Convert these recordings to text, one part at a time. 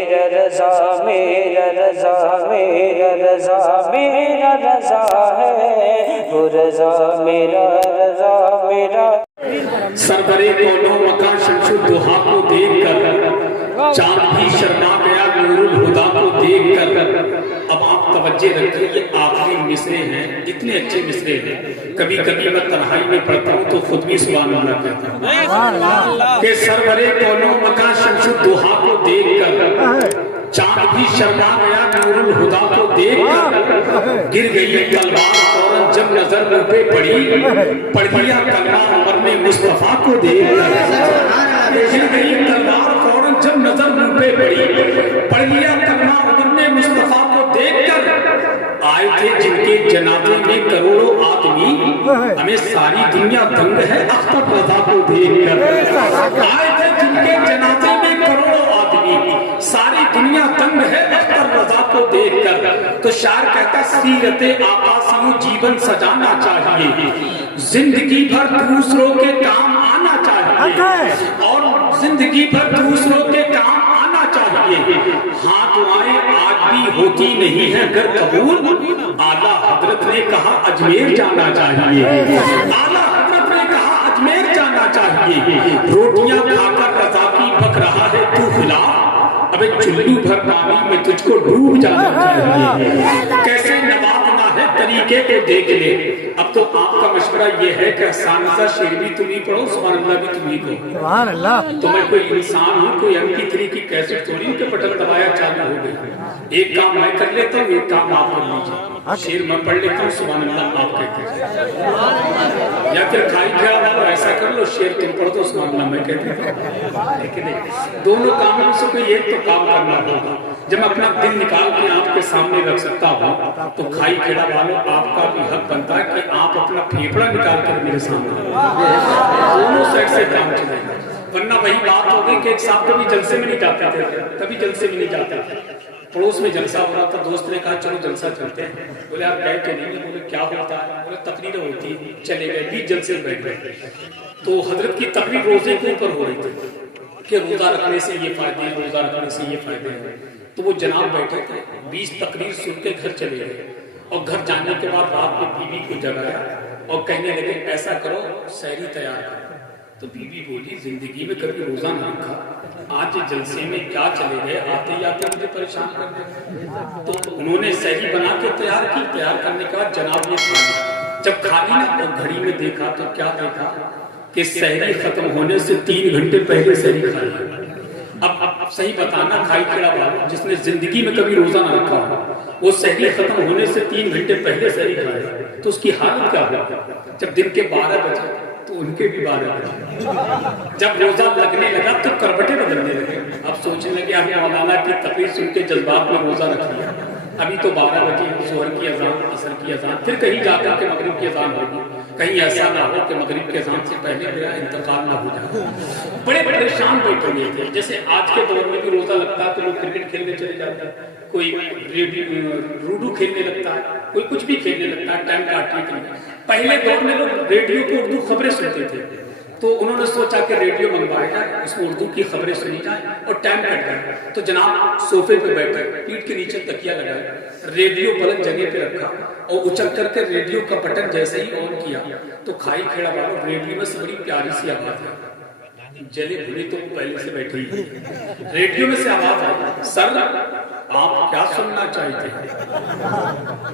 میرا رضا میرا رضا میرا رضا میرا رضا ہے وہ رضا میرا رضا میرا سربرے کونوں مکان شمس الدحا کو دیکھ کر چاند بھی شرما گیا نور الہدا کو دیکھ کر اب آپ توجہ رکھیں یہ آخری مصرے ہیں اتنے اچھے مصرے ہیں کبھی کبھی میں تنہائی میں پڑھتا ہوں تو خود بھی سبحان اللہ کہتا ہوں کہ سربرے کونوں مکان شمس الدحا کو دیکھ کر چاند بھی شرما گیا نور الہدا کو دیکھ کر گر گئی تلوار فوراً جب نظر منہ پہ پڑی پڑھ دیا کلمہ عمر میں مصطفیٰ کو دیکھ کر گر گئی تلوار فوراً جب نظر منہ پہ پڑی پڑھ دیا کلمہ عمر میں مصطفیٰ کو دیکھ کر آئے تھے جن کے جنازے میں کروڑوں آدمی ہمیں ساری دنیا دنگ ہے اختر رضا کو دیکھ کر آئے تھے جن کے جنازے میں کروڑوں آدمی ساری دنیا دنگ ہے اختر رضا کو دیکھ کر تو شاعر کہتا سیرت آقا سے یوں جیون سجانا چاہیے زندگی بھر دوسروں کے کام آنا چاہیے اور زندگی بھر دوسروں کے کام آنا چاہیے ہاں دعائیں آج بھی ہوتی نہیں ہیں گر قبول اعلیٰ حضرت نے کہا اجمیر جانا چاہیے اعلیٰ حضرت نے کہا اجمیر جانا چاہیے روٹیاں کھا کر رضا کی پک رہا ہے تو خلاف ابے چلو بھر پانی میں تجھ کو ڈوب جانا چاہیے کیسے نوازنا ہے طریقے کو دیکھ لے اب تو آپ کا مشورہ یہ ہے کہ سانسہ شعر بھی تم ہی پڑھو سبحان اللہ بھی تم ہی پڑھو سبحان اللہ تو میں کوئی انسان ہوں کوئی ایم کی تھری کی کیسٹ تھوڑی کہ بٹن دبایا چالو ہو گئی ایک کام میں کر لیتا ہوں ایک کام آپ کر لیجیے شعر میں پڑھ لیتا ہوں سبحان اللہ آپ کہتے ہیں یا پھر کھائی کھڑا والو ایسا کر لو شعر تم پڑھ دو سبحان اللہ میں کہتے ہیں لیکن دونوں کاموں سے کوئی ایک تو کام کرنا ہوگا جب میں اپنا دل نکال کے آپ کے سامنے رکھ سکتا ہوں تو کھائی کھڑا والو آپ کا بھی حق بنتا ہے کہ آپ اپنا پھیپڑا نکال کر میرے سامنے دونوں سائڈ سے کام چلے گا ورنہ وہی بات ہوگی کہ ایک صاحب کبھی جلسے میں نہیں جاتے تھے کبھی جلسے میں نہیں جاتے تھے پڑوس میں جلسہ ہو رہا تھا دوست نے کہا چلو جلسہ چلتے ہیں بولے آپ گئے کہ نہیں بولے کیا ہوتا ہے بولے تقریر ہوتی چلے گئے 20 جلسے میں بیٹھ گئے تو حضرت کی تقریر روزے کے اوپر ہو رہی تھی کہ روزہ رکھنے سے یہ فائدے ہیں روزہ رکھنے سے یہ فائدے ہیں تو وہ جناب بیٹھے تھے 20 تقریر سن کے گھر چلے گئے اور گھر جانے کے بعد رات میں بیوی کو جگایا اور کہنے لگے ایسا کرو سحری تیار کرو تو بیوی بولی زندگی میں کبھی روزہ نہ رکھا آج جلسے میں کیا چلے گئے آتے ہی آتے مجھے پریشان کر دیا تو انہوں نے سحری بنا کے تیار کی تیار کرنے کے بعد جناب نے کھایا جب کھالی نا تو گھڑی میں دیکھا تو کیا دیکھا کہ سحری ختم ہونے سے 3 گھنٹے پہلے سحری کھائی اب صحیح بتانا کھائی کھڑا والا جس نے زندگی میں کبھی روزہ نہ رکھا وہ سحری ختم ہونے سے 3 گھنٹے پہلے سحری کھائے تو اس کی حالت کیا ہوا جب دن کے 12 بجے تو ان کے بھی 12 بجے جب روزہ لگنے لگا تو کربٹیں بدلنے لگے اب سوچنے لگے اب مولانا کی تقریر سن کے جذبات میں روزہ رکھ لیا ابھی تو 12 بجے ظہر کی اذان عصر کی اذان پھر کہیں جا کر کے مغرب کی اذان ہوگی کہیں ایسا نہ ہو کہ مغرب کے اذان سے پہلے میرا انتقال نہ ہو جائے بڑے پریشان بیٹھے ہوئے تھے جیسے آج کے دور میں بھی روزہ لگتا ہے تو لوگ کرکٹ کھیلنے چلے جاتے ہیں کوئی روڈو کھیلنے لگتا ہے کوئی کچھ بھی کھیلنے لگتا ہے ٹائم کاٹنے کے لیے پہلے دور میں لوگ ریڈیو کو اردو خبریں سنتے تھے تو انہوں نے سوچا کہ ریڈیو منگوایا جائے اس میں اردو کی خبریں سنی جائیں اور ٹائم کٹ جائے تو جناب صوفے پہ بیٹھے پیٹھ کے نیچے تکیہ لگائے ریڈیو بلند جگہ پہ رکھا اور اچھل کر کے ریڈیو کا بٹن جیسے ہی آن کیا تو کھائی کھڑا والوں ریڈیو میں سے بڑی پیاری سی آواز ہے جلے بھولے تو پہلے سے بیٹھے ہی ریڈیو میں سے آواز آئی سر آپ کیا سننا چاہتے ہیں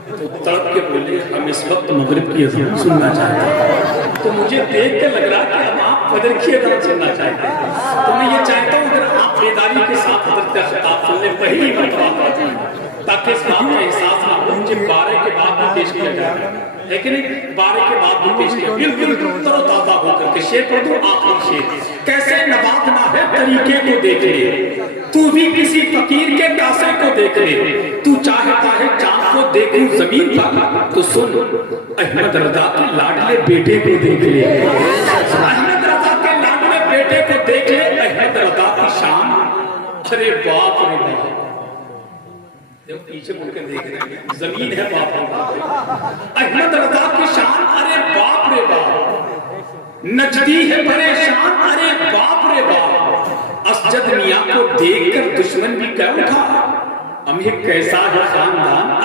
تو تڑپ کے بولے ہم اس وقت مغرب کی اذان سننا چاہتے ہیں تو مجھے دیکھ کے لگ رہا کہ اب آپ فجر کی اذان سننا چاہتے ہیں تو میں یہ چاہتا ہوں اگر آپ بیداری کے ساتھ حضرت کا خطاب سن لیں پہلی مرتبہ پڑھتے ہیں تاکہ اس بات کا احساس نہ ہو مجھے 12 کے بعد بھی پیش کیا جائے لیکن 12 کے بعد بھی پیش کیا بالکل تر و تازہ ہو کر کے شعر پڑھ دو آخری شعر کیسے نوازنا ہے طریقے کو دیکھ لے تو بھی کسی فقیر کے کاسے کو دیکھ لے تو چاہتا ہے چاند کو دیکھوں زمین پر تو سن احمد رضا کے لاڈلے بیٹے کو دیکھ لے احمد رضا کے لاڈلے بیٹے کو دیکھ لے احمد رضا کی شان ارے باپ رے باپ پیچھے مڑ کے دیکھ رہے ہیں زمین ہے باپ رے باپ احمد رضا کی شان ارے باپ رے باپ نچدی ہے پریشان ارے باپ رے باپ اسجد میاں کو دیکھ کر دشمن بھی کہہ اٹھا ہم یہ کیسا ہے خاندان